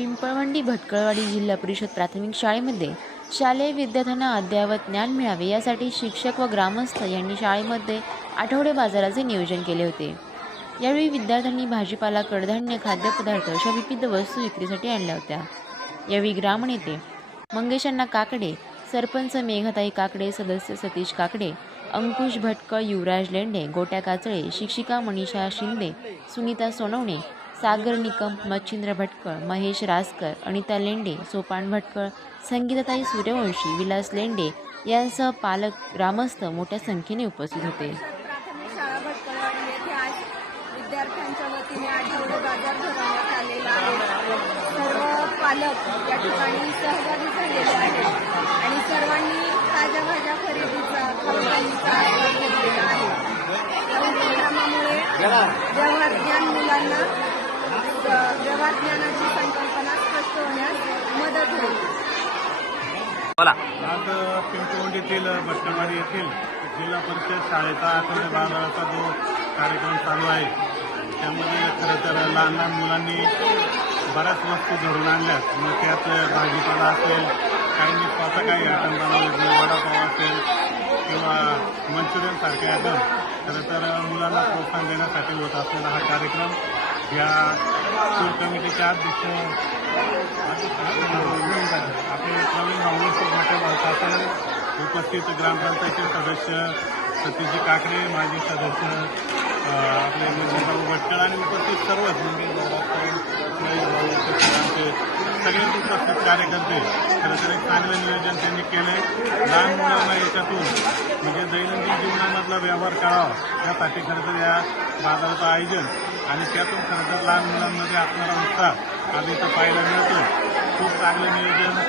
पिंपळवंडी भटकळवाडी जिल्हा परिषद प्राथमिक शाळेमध्ये शालेय विद्यार्थ्यांना अद्ययावत ज्ञान मिळावे यासाठी शिक्षक व ग्रामस्थ यांनी शाळेमध्ये आठवडे बाजाराचे नियोजन केले होते. यावेळी विद्यार्थ्यांनी भाजीपाला कडधान्य खाद्यपदार्थ अशा विविध वस्तू विक्रीसाठी आणल्या होत्या. यावेळी ग्रामनेते मंगेशांना काकडे सरपंच मेघताई काकडे सदस्य सतीश काकडे अंकुश भटकळ युवराज लेंडे गोट्या काचळे शिक्षिका मनीषा शिंदे सुनीता सोनवणे सागर निकम मच्छिंद्र भटकळ महेश रासकर अनिता लेंडे सोपान भटकळ संगीताताई सूर्यवंशी विलास लेंडे यांसह पालक ग्रामस्थ मोठ्या संख्येने उपस्थित होते. प्राथमिक शाळा भटकळवाडी येथे आज विद्यार्थ्यांच्या वतीने आठवडे बाजार भरवण्यात आलेला आहे. सर्व पालक या ठिकाणी सहभागी झालेले आहेत आणि सर्वांनी ताज्या भाज्या खरेदीचा खाऊगल्लीचा आस्वाद घेतलेला आहे. या उपक्रमामुळे व्यवहार ज्ञान मुलांना स- व्यवहार ज्ञानाची संकल्पना स्पष्ट होण्यास मदत होईल. बोला. आज पिंपवंडीतील भटकळवाडी येथील जिल्हा परिषद शाळेचा आठवडे बाजाराचा जो कार्यक्रम चालू आहे त्यामध्ये खरं तर लहान लहान मुलांनी बऱ्याच वस्तू घडून आणल्यात. मग त्यात भाजीपाला असेल काहींनी स्वतः काही आयटम बनवले वडापाव असेल किंवा मंचुरियन सारखे आयटम खरं तर मुलांना प्रोत्साहन देण्यासाठी होत असलेला हा कार्यक्रम. या स्कूल कमिटीचे अध्यक्ष आपले प्रवीण भाऊनी मोठ्या शासन उपस्थित ग्रामपंचायतीचे सदस्य सतीशजी काकडे माजी सदस्य आपले भाऊ भटकळ आणि उपस्थित सर्वच म्हणजे महेश भाऊ उपस्थित आमचे सगळेच उपस्थित कार्यकर्ते खरं तर एक चांगलं नियोजन त्यांनी केलं आहे लहान मुलांना याच्यातून म्हणजे दैनंदिन जीवनामधला व्यवहार करावा यासाठी खरं तर या बाजाराचं आयोजन आणि त्यातून खरं तर लहान मुलांमध्ये असणारा उत्साह आज इथं पाहायला मिळतो. खूप चांगलं नियोजन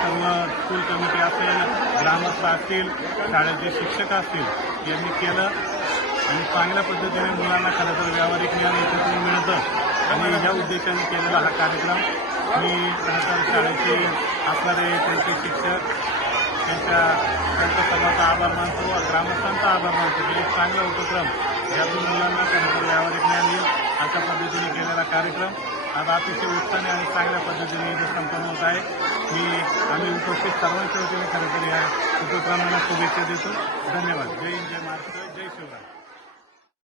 सर्व स्कूल कमिटी असेल ग्रामस्थ असतील शाळेचे शिक्षक असतील यांनी केलं. आणि चांगल्या पद्धतीने मुलांना खरं तर व्यावहारिक ज्ञान याच्यातून मिळतं. आणि या उद्देशाने केलेला हा कार्यक्रम. मी खरं शाळेचे असणारे त्यांचे शिक्षक त्यांच्या त्यांचा सर्वांचा आभार मानतो ग्रामस्थांचा आभार मानतो की एक चांगला उपक्रम यातून मुलांना खरं यावर ज्ञान येईल. अशा पद्धतीने केलेला कार्यक्रम आज अतिशय उत्साहाने आणि चांगल्या पद्धतीने इथे संपन्न होत आहे. मी आम्ही उपस्थित सर्वांच्या वतीने खरं तर या उपक्रमाला शुभेच्छा देतो. धन्यवाद. जय हिंद जय महाराष्ट्र जय शिवराय.